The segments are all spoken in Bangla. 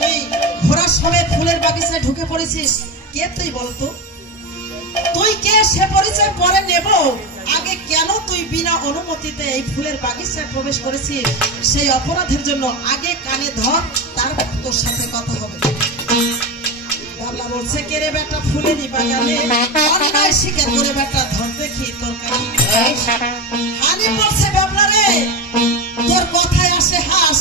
তুই ঘোড়া সমেত ফুলের বাগিচায় ঢুকে পড়েছিস? কে তুই বলতো? তুই কে সে পরিচয় পরে নেব, আগে কেন তুই বিনা অনুমতিতে এই ফুলের বাগিচায় প্রবেশ করেছিস সেই অপরাধের জন্য আগে কানে ধর, তারপর তোর সাথে কথা হবে। বাবলা বলছে, কে রে বেটা ফুলেরই বাগানে অন্যায় শিকার করে বেটা ধর দেখি তোর কানে। হানি বলছে, বাবলা রে তোর কথায় আসে হাস,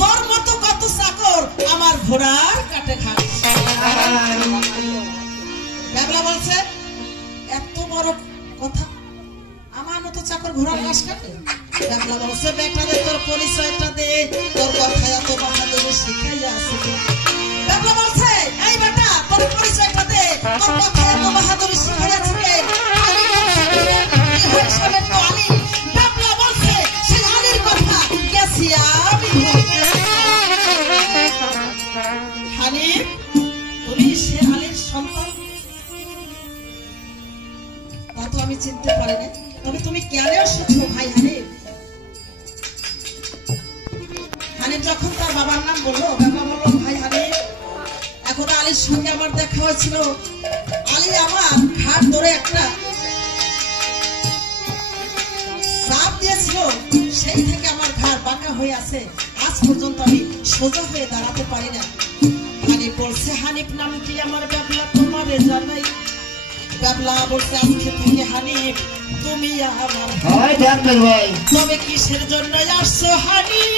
তোর মতো কত চাকর আমার ঘোড়ার কাটে ঘাস। বাবলা বলছে, এত বড় কথা, আমার মতো চাকর ঘোড়ার ঘাস কাটে? বাবলা বলছে, বেটা রে তোর পরিচয়টা দে, তোর কথায় এত বাহাদুরি শিখাইয়া আছে। বাবলা বলছে, এই বেটা তোর পরিচয়টা দে, তোর কথায় এত বাহাদুরি শিখাইয়াছে কে? বাবলা বলছে, সেই আলীর কথা গেছি আমি। হানিফ, তুমি সে আলীর সন্তান? তা তো আমি চিনতে পারি না, তবে তুমি কেন এসেছো ভাই হানিফ? হানিফ যখন তার বাবার নাম বললো, বাবা বললো, ভাই হানিফ এখন আলীর সঙ্গে আমার দেখা হয়েছিল, আলী আমার ঘাট ধরে একটা চাপ দিয়েছিল, সেই থেকে আমার ঘাড় বাঁকা হয়ে আছে, আজ পর্যন্ত আমি সোজা হয়ে দাঁড়াতে পারি না। হানিফ বলছে, হানিফ নামটি আমার বাবলা তোমারে জানাই। বাবলা বলছে, আজকে থেকে হানিফ তুমি আমার ভাই, তবে কিসের জন্য আসছো হানিফ?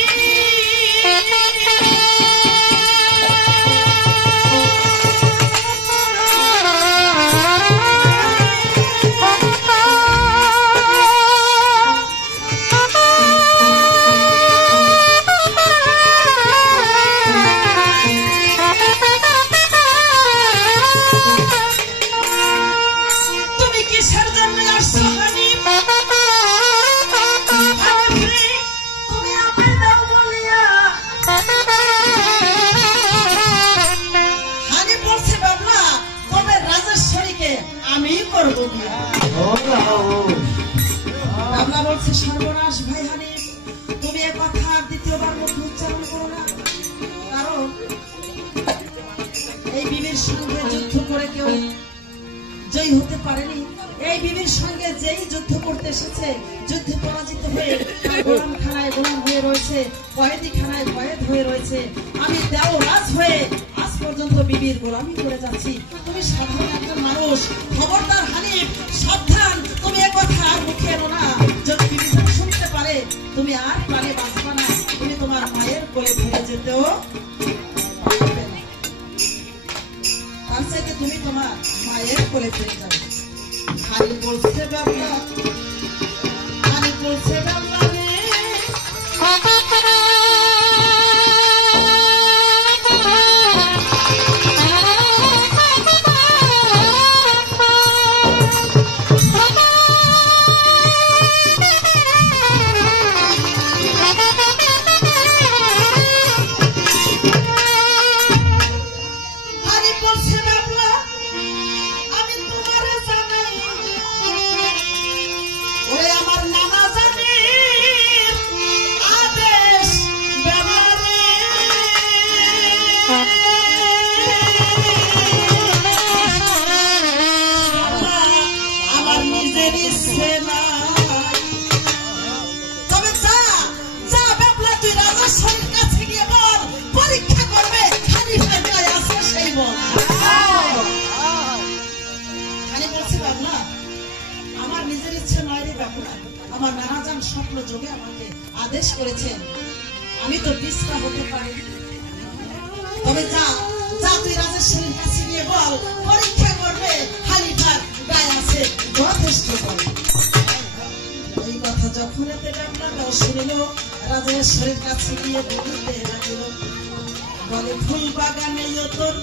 বাবলা বলছে, সর্বনাশ ভাই হানিফ, তুমি এ কথা আর দ্বিতীয়বার মুখে উচ্চারণ করো না, কারণ এই বিবির সঙ্গে যুদ্ধ করে কেউ জয়ী হতে পারেনি। এই বিবির সঙ্গে যেই যুদ্ধ করতে এসেছে, যুদ্ধে পরাজিত হয়ে গোলাম খানায় গোলাম হয়ে রয়েছে, কয়েদি খানায় কয়েদ হয়ে রয়েছে। আমি দেওরাজ হয়ে আজ পর্যন্ত বিবির গোলামি করে যাচ্ছি। তুমি সাধারণ একজন মানুষ, খবরদার হানিফ, সাবধান, তুমি এ কথা আর মুখে এনো না। যদি বিবি শুনতে পারে তুমি আর প্রাণে বাঁচবা না, তুমি তোমার মায়ের কোলে ফিরে যেতেও পারবে না, তার চাইতে তুমি তোমার মায়ের কোলে ফিরে যাবে। হানিফ বলছে, বাবলা, হানিফ বলছে, বাবলা রে আমার নানাজান স্বপ্ন যোগে আমাকে আদেশ করেছেন, আমি তো বিশ্রা হতে পারি, তবে যা যা তুই রাজেশ্বরীর কাছে গিয়ে বল পরীক্ষা করবে হানিফার গায়ে আছে যথেষ্ট বল। এই কথা যখন এতে ডাক্তাররাও শুনিল, রাজেশ্বরীর কাছে গিয়ে বলিতে লাগিল, বলে ফুল বাগানে তোর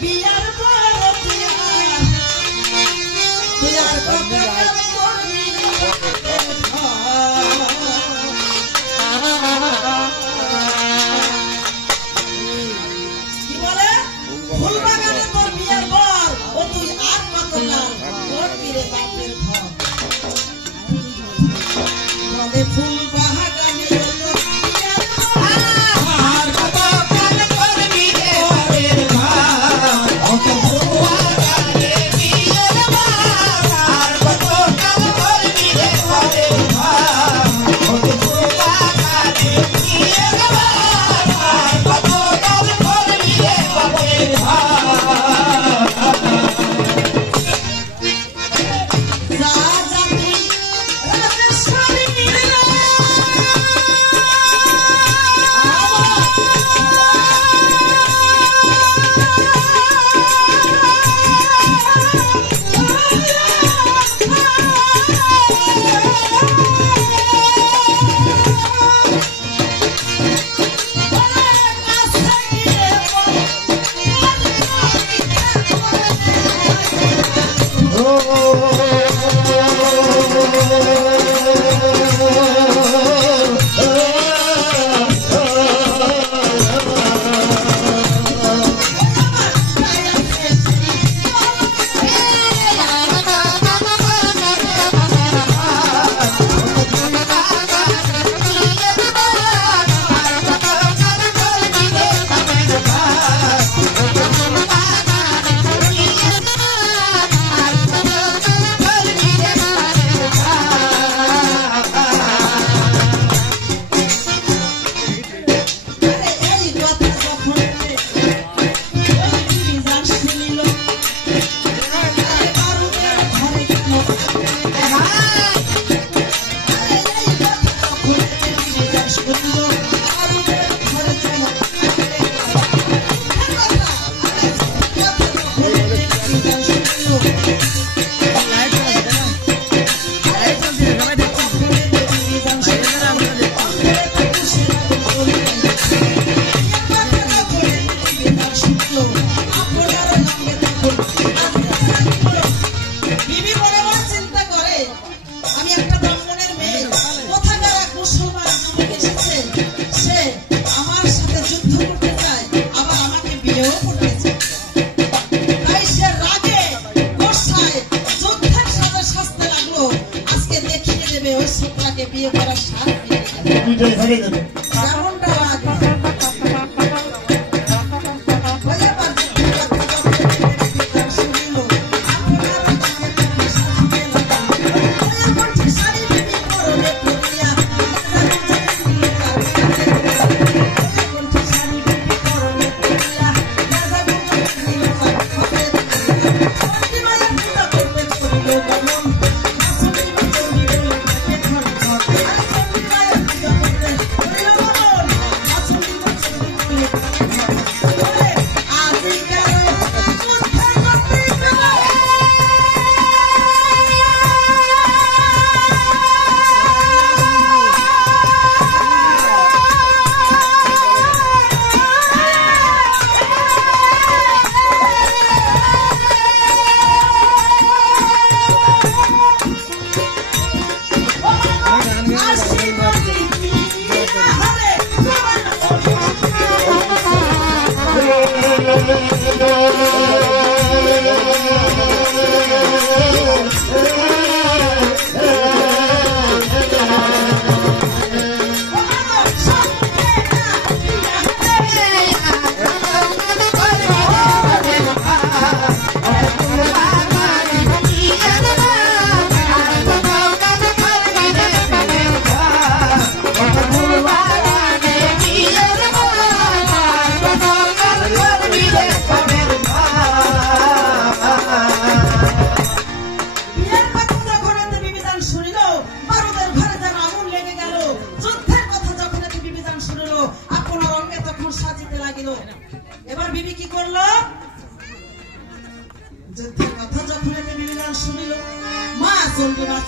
বিয়ার পর তুই আর করবি কি বলে, ফুল বাগানে তোর বিয়ের পর ও তুই আর কত কাল করবি রে বাপের ঘর। বলে ফুল বাগানে তোর বিয়ের পর আর কত কাল করবি রে ধরে দেবো যেমনটা লাগে এবার বিবি কি করলো যুদ্ধের কথা যখন বিবিধান শুনিল মা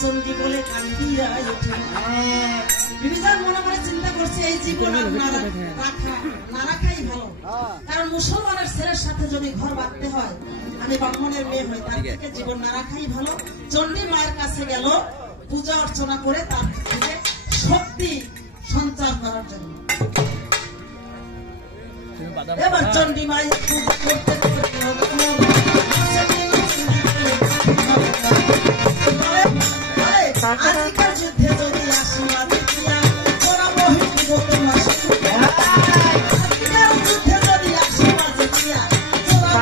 চন্ডী বলে কান্দিয়া ওঠে বিবিধান মনে মনে চিন্তা করছে এই জীবন না রাখাই ভালো কারণ মুসলমানের ছেলের সাথে যদি ঘর বাঁধতে হয় আমি ব্রাহ্মণের মেয়ে হই তার থেকে জীবন না রাখাই ভালো চন্ডী মায়ের কাছে গেল পূজা অর্চনা করে তার থেকে শক্তি সঞ্চার করার জন্য এবার চন্ডী মায়ের পূজা করতে আজিকার যুদ্ধে যদি আসি তোরা মহিলা আজিকার যুদ্ধে যদি আসি তোরা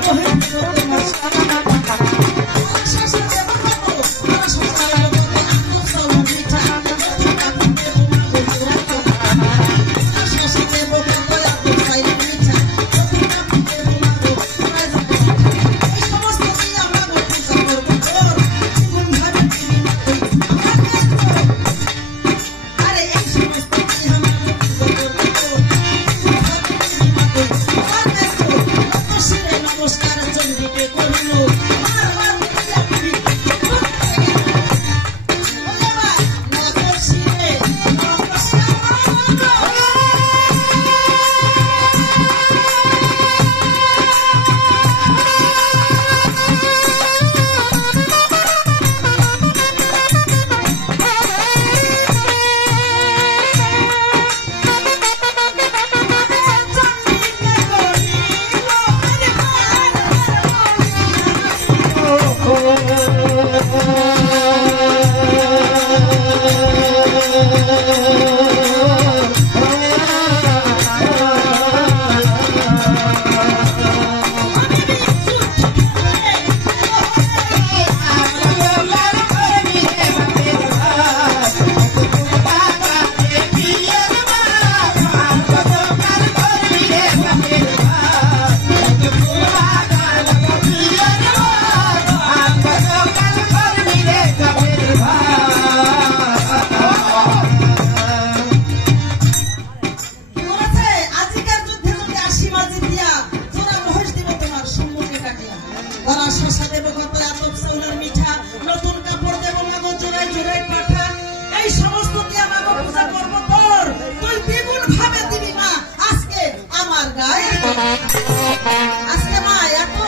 আজকে মা এত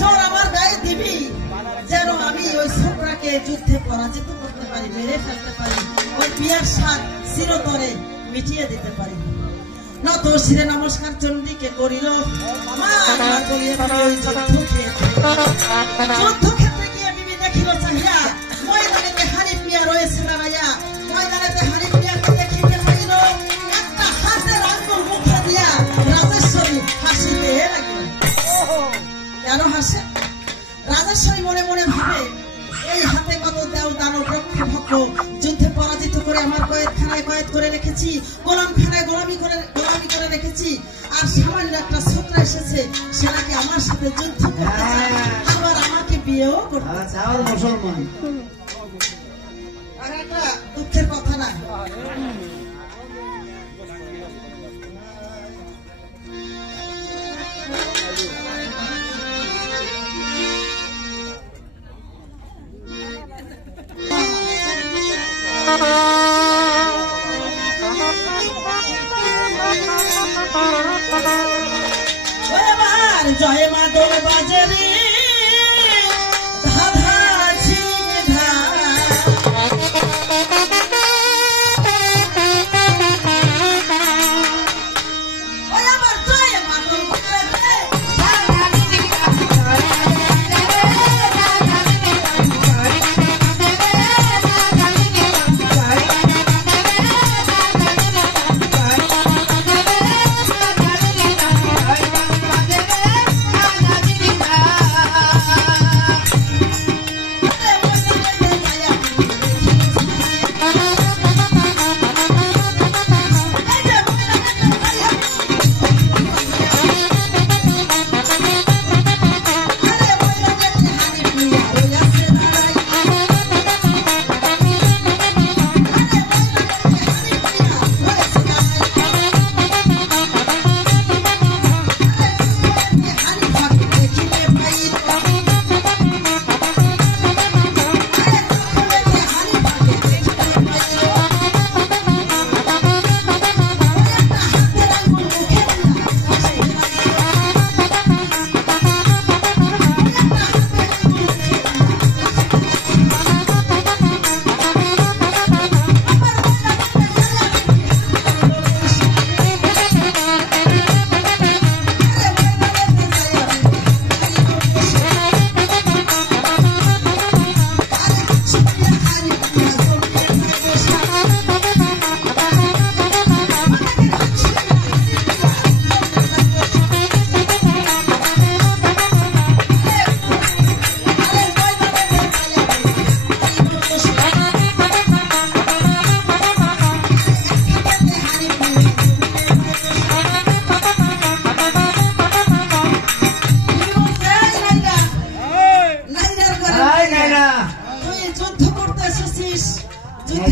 জোর আমার গায়ে দিবি যেন আমি ওই ছোকরাকে যুদ্ধে পরাজিত করতে পারি, মেরে ফেলতে পারি, ওই বিয়ার স্বাদ চিরতরে মিটিয়ে দিতে পারি। নত শিরে নমস্কার চণ্ডীকে করিল। মা আমার বলিয়ে ওই যুদ্ধক্ষেত্রে গিয়ে বিবি দেখিল চাহিয়া ময়দানেতে হাড়ি পিয়া রয়েছে দাঁড়াইয়া, ময়দানেতে হাড়ি পিয়াকে দেখিতে পাইল আমাকেও যুদ্ধে পরাজিত করে আমার কয়েদখানায় কয়েদ করে রেখেছি, গোলামখানায় গোলামি করে রেখেছি। আর সামান্য একটা ছোকরা এসেছে, সে নাকি আমার সাথে যুদ্ধ করতে চায়, আবার আমাকে বিয়েও করতে চায়। মুসলমান আর একটা দুঃখের কথা না, জয় মা দোল বাজারে ধাধা ঝিধা, ওই আমার জয় মা দোল বাজারে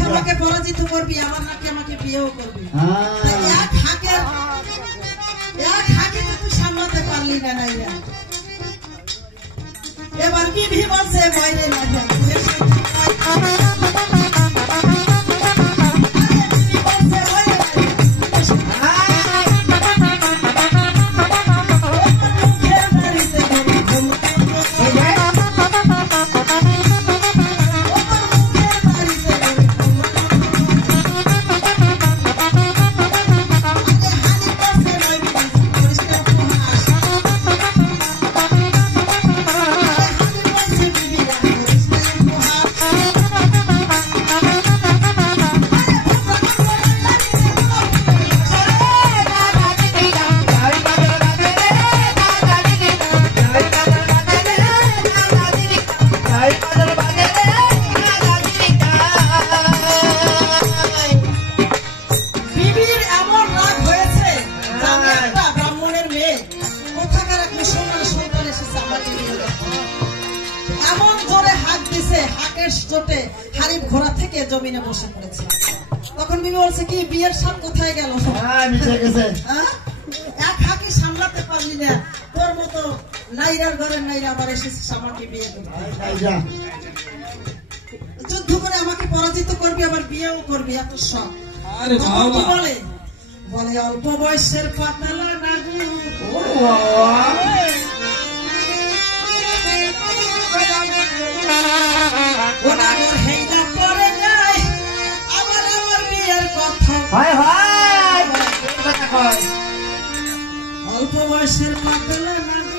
আমাকে পরাজিত করবি, আমার নাকি আমাকে বিয়েও করবি। এক হাকে তুই সামলাতে পারলি না। নাইরা এবার বিভি বলছে বাইরে না ঘোড়া থেকে জমিনে বসে পড়েছে। তখন বিবি বলছে কি বিয়ের সব কোথায় গেল? এক হাকি সামলাতে পারলি না, তোর মতো নাইরার ঘরের নাইরা আবার এসেছিস আমাকে বিয়ে করতে। যুদ্ধ করে আমাকে পরাজিত করবি, আবার বিয়েও করবি, এত সব বলে বলে অল্প বয়সের পাতালা নাগু অল্প বয়সের পাতলা নাগু